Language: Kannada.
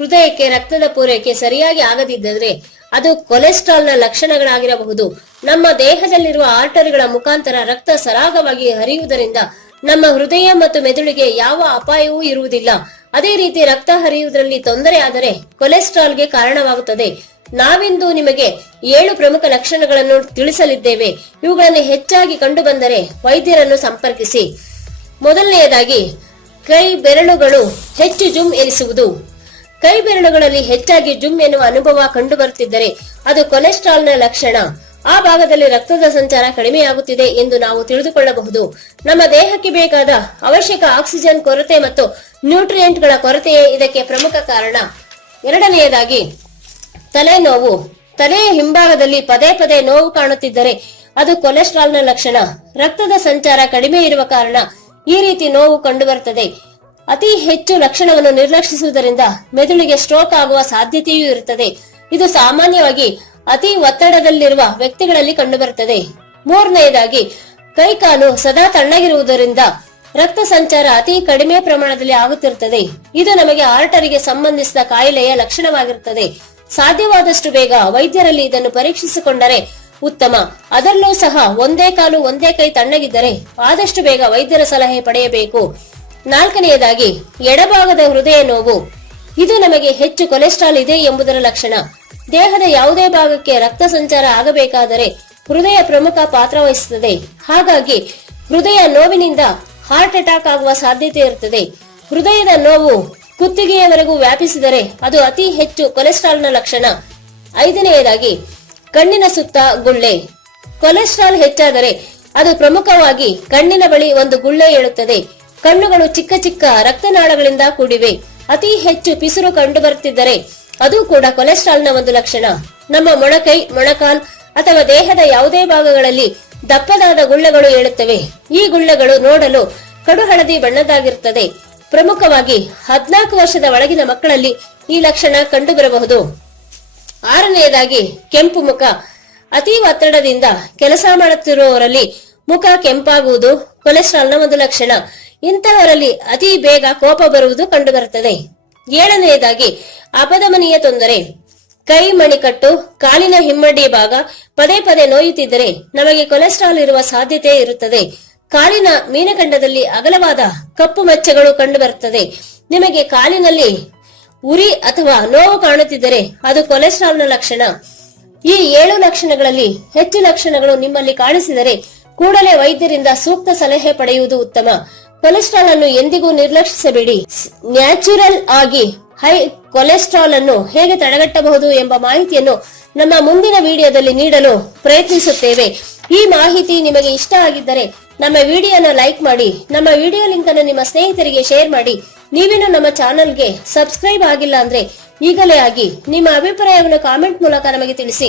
ಹೃದಯಕ್ಕೆ ರಕ್ತದ ಪೂರೈಕೆ ಸರಿಯಾಗಿ ಆಗದಿದ್ದರೆ ಅದು ಕೊಲೆಸ್ಟ್ರಾಲ್ನ ಲಕ್ಷಣಗಳಾಗಿರಬಹುದು. ನಮ್ಮ ದೇಹದಲ್ಲಿರುವ ಆರ್ಟರಿಗಳ ಮುಖಾಂತರ ರಕ್ತ ಸರಾಗವಾಗಿ ಹರಿಯುವುದರಿಂದ ನಮ್ಮ ಹೃದಯ ಮತ್ತು ಮೆದುಳಿಗೆ ಯಾವ ಅಪಾಯವೂ ಇರುವುದಿಲ್ಲ. ಅದೇ ರೀತಿ ರಕ್ತ ಹರಿಯುವುದರಲ್ಲಿ ತೊಂದರೆ ಆದರೆ ಕೊಲೆಸ್ಟ್ರಾಲ್ಗೆ ಕಾರಣವಾಗುತ್ತದೆ. ನಾವಿಂದು ನಿಮಗೆ 7 ಪ್ರಮುಖ ಲಕ್ಷಣಗಳನ್ನು ತಿಳಿಸಲಿದ್ದೇವೆ. ಇವುಗಳನ್ನು ಹೆಚ್ಚಾಗಿ ಕಂಡು ಬಂದರೆ ವೈದ್ಯರನ್ನು ಸಂಪರ್ಕಿಸಿ. ಮೊದಲನೆಯದಾಗಿ, ಕೈ ಬೆರಳುಗಳು ಹೆಚ್ಚು ಜುಮ್ ಎನಿಸುವುದು. ಕೈ ಬೆರಳುಗಳಲ್ಲಿ ಹೆಚ್ಚಾಗಿ ಜುಮ್ ಎನ್ನುವ ಅನುಭವ ಕಂಡು ಬರುತ್ತಿದ್ದರೆ ಅದು ಕೊಲೆಸ್ಟ್ರಾಲ್ನ ಲಕ್ಷಣ. ಆ ಭಾಗದಲ್ಲಿ ರಕ್ತದ ಸಂಚಾರ ಕಡಿಮೆಯಾಗುತ್ತಿದೆ ಎಂದು ನಾವು ತಿಳಿದುಕೊಳ್ಳಬಹುದು. ನಮ್ಮ ದೇಹಕ್ಕೆ ಬೇಕಾದ ಅವಶ್ಯಕ ಆಕ್ಸಿಜನ್ ಕೊರತೆ ಮತ್ತು ನ್ಯೂಟ್ರಿಯೆಂಟ್ಗಳ ಕೊರತೆಯೇ ಇದಕ್ಕೆ ಪ್ರಮುಖ ಕಾರಣ. ಎರಡನೆಯದಾಗಿ, ತಲೆನೋವು. ತಲೆಯ ಹಿಂಭಾಗದಲ್ಲಿ ಪದೇ ಪದೇ ನೋವು ಕಾಣುತ್ತಿದ್ದರೆ ಅದು ಕೊಲೆಸ್ಟ್ರಾಲ್ನ ಲಕ್ಷಣ. ರಕ್ತದ ಸಂಚಾರ ಕಡಿಮೆ ಇರುವ ಕಾರಣ ಈ ರೀತಿ ನೋವು ಕಂಡುಬರುತ್ತದೆ. ಅತಿ ಹೆಚ್ಚು ಲಕ್ಷಣವನ್ನು ನಿರ್ಲಕ್ಷಿಸುವುದರಿಂದ ಮೆದುಳಿಗೆ ಸ್ಟ್ರೋಕ್ ಆಗುವ ಸಾಧ್ಯತೆಯೂ ಇರುತ್ತದೆ. ಇದು ಸಾಮಾನ್ಯವಾಗಿ ಅತಿ ಒತ್ತಡದಲ್ಲಿರುವ ವ್ಯಕ್ತಿಗಳಲ್ಲಿ ಕಂಡುಬರುತ್ತದೆ. ಮೂರನೆಯದಾಗಿ, ಕೈಕಾಲು ಸದಾ ತಣ್ಣಗಿರುವುದರಿಂದ ರಕ್ತ ಸಂಚಾರ ಅತಿ ಕಡಿಮೆ ಪ್ರಮಾಣದಲ್ಲಿ ಆಗುತ್ತಿರುತ್ತದೆ. ಇದು ನಮಗೆ ಆರ್ಟರಿಗೆ ಸಂಬಂಧಿಸಿದ ಕಾಯಿಲೆಯ ಲಕ್ಷಣವಾಗಿರುತ್ತದೆ. ಸಾಧ್ಯವಾದಷ್ಟು ಬೇಗ ವೈದ್ಯರಲ್ಲಿ ಇದನ್ನು ಪರೀಕ್ಷಿಸಿಕೊಂಡರೆ ಉತ್ತಮ. ಅದರಲ್ಲೂ ಸಹ ಒಂದೇ ಕಾಲು ಒಂದೇ ಕೈ ತಣ್ಣಗಿದ್ದರೆ ಆದಷ್ಟು ಬೇಗ ವೈದ್ಯರ ಸಲಹೆ ಪಡೆಯಬೇಕು. ನಾಲ್ಕನೆಯದಾಗಿ, ಎಡಭಾಗದ ಹೃದಯ ನೋವು. ಇದು ನಮಗೆ ಹೆಚ್ಚು ಕೊಲೆಸ್ಟ್ರಾಲ್ ಇದೆ ಎಂಬುದರ ಲಕ್ಷಣ. ದೇಹದ ಯಾವುದೇ ಭಾಗಕ್ಕೆ ರಕ್ತ ಸಂಚಾರ ಆಗಬೇಕಾದರೆ ಹೃದಯ ಪ್ರಮುಖ ಪಾತ್ರ ವಹಿಸುತ್ತದೆ. ಹಾಗಾಗಿ ಹೃದಯ ನೋವಿನಿಂದ ಹಾರ್ಟ್ ಅಟ್ಯಾಕ್ ಆಗುವ ಸಾಧ್ಯತೆ ಇರುತ್ತದೆ. ಹೃದಯದ ನೋವು ಕುತ್ತಿಗೆಯವರೆಗೂ ವ್ಯಾಪಿಸಿದರೆ ಅದು ಅತಿ ಹೆಚ್ಚು ಕೊಲೆಸ್ಟ್ರಾಲ್ನ ಲಕ್ಷಣ. ಐದನೆಯದಾಗಿ, ಕಣ್ಣಿನ ಸುತ್ತ ಗುಳ್ಳೆ. ಕೊಲೆಸ್ಟ್ರಾಲ್ ಹೆಚ್ಚಾದರೆ ಅದು ಪ್ರಮುಖವಾಗಿ ಕಣ್ಣಿನ ಬಳಿ ಒಂದು ಗುಳ್ಳೆ ಏಳುತ್ತದೆ. ಕಣ್ಣುಗಳು ಚಿಕ್ಕ ಚಿಕ್ಕ ರಕ್ತನಾಳಗಳಿಂದ ಕೂಡಿವೆ. ಅತಿ ಹೆಚ್ಚು ಪಿಸುರು ಕಂಡು ಬರುತ್ತಿದ್ದರೆ ಅದು ಕೂಡ ಕೊಲೆಸ್ಟ್ರಾಲ್ನ ಒಂದು ಲಕ್ಷಣ. ನಮ್ಮ ಮೊಣಕೈ, ಮೊಣಕಾಲ್ ಅಥವಾ ದೇಹದ ಯಾವುದೇ ಭಾಗಗಳಲ್ಲಿ ದಪ್ಪದಾದ ಗುಳ್ಳೆಗಳು ಏಳುತ್ತವೆ. ಈ ಗುಳ್ಳೆಗಳು ನೋಡಲು ಕಡು ಹಳದಿ ಬಣ್ಣದಾಗಿರುತ್ತದೆ. ಪ್ರಮುಖವಾಗಿ 14 ವರ್ಷದ ಒಳಗಿನ ಮಕ್ಕಳಲ್ಲಿ ಈ ಲಕ್ಷಣ ಕಂಡು ಬರಬಹುದು. ಆರನೆಯದಾಗಿ, ಕೆಂಪು ಮುಖ. ಅತಿ ಒತ್ತಡದಿಂದ ಕೆಲಸ ಮಾಡುತ್ತಿರುವವರಲ್ಲಿ ಮುಖ ಕೆಂಪಾಗುವುದು ಕೊಲೆಸ್ಟ್ರಾಲ್ನ ಒಂದು ಲಕ್ಷಣ. ಇಂತಹವರಲ್ಲಿ ಅತಿ ಬೇಗ ಕೋಪ ಬರುವುದು ಕಂಡುಬರುತ್ತದೆ. ಏಳನೆಯದಾಗಿ, ಅಪಧಮನಿಯ ತೊಂದರೆ. ಕೈ ಮಣಿಕಟ್ಟು, ಕಾಲಿನ ಹಿಮ್ಮಡಿ ಭಾಗ ಪದೇ ಪದೇ ನೋಯುತ್ತಿದ್ದರೆ ನಮಗೆ ಕೊಲೆಸ್ಟ್ರಾಲ್ ಇರುವ ಸಾಧ್ಯತೆ ಇರುತ್ತದೆ. ಕಾಲಿನ ಮೀನಖಂಡದಲ್ಲಿ ಅಗಲವಾದ ಕಪ್ಪು ಮಚ್ಚೆಗಳು ಕಂಡುಬರುತ್ತದೆ. ನಿಮಗೆ ಕಾಲಿನಲ್ಲಿ ಉರಿ ಅಥವಾ ನೋವು ಕಾಣುತ್ತಿದ್ದರೆ ಅದು ಕೊಲೆಸ್ಟ್ರಾಲ್ನ ಲಕ್ಷಣ. ಈ 7 ಲಕ್ಷಣಗಳಲ್ಲಿ ಹೆಚ್ಚು ಲಕ್ಷಣಗಳು ನಿಮ್ಮಲ್ಲಿ ಕಾಣಿಸಿದರೆ ಕೂಡಲೇ ವೈದ್ಯರಿಂದ ಸೂಕ್ತ ಸಲಹೆ ಪಡೆಯುವುದು ಉತ್ತಮ. ಕೊಲೆಸ್ಟ್ರಾಲ್ ಅನ್ನು ಎಂದಿಗೂ ನಿರ್ಲಕ್ಷಿಸಬೇಡಿ. ನ್ಯಾಚುರಲ್ ಆಗಿ ಹೈ ಕೊಲೆಸ್ಟ್ರಾಲ್ ಅನ್ನು ಹೇಗೆ ತಡೆಗಟ್ಟಬಹುದು ಎಂಬ ಮಾಹಿತಿಯನ್ನು ನಮ್ಮ ಮುಂದಿನ ವಿಡಿಯೋದಲ್ಲಿ ನೀಡಲು ಪ್ರಯತ್ನಿಸುತ್ತೇವೆ. ಈ ಮಾಹಿತಿ ನಿಮಗೆ ಇಷ್ಟ ಆಗಿದ್ದರೆ ನಮ್ಮ ವಿಡಿಯೋನ ಲೈಕ್ ಮಾಡಿ, ನಮ್ಮ ವಿಡಿಯೋ ಲಿಂಕ್ ಅನ್ನು ನಿಮ್ಮ ಸ್ನೇಹಿತರಿಗೆ ಶೇರ್ ಮಾಡಿ. ನೀವೇನು ನಮ್ಮ ಚಾನೆಲ್ಗೆ ಸಬ್ಸ್ಕ್ರೈಬ್ ಆಗಿಲ್ಲ ಅಂದ್ರೆ ಈಗಲೇ ಆಗಿ. ನಿಮ್ಮ ಅಭಿಪ್ರಾಯವನ್ನು ಕಾಮೆಂಟ್ ಮೂಲಕ ನಮಗೆ ತಿಳಿಸಿ.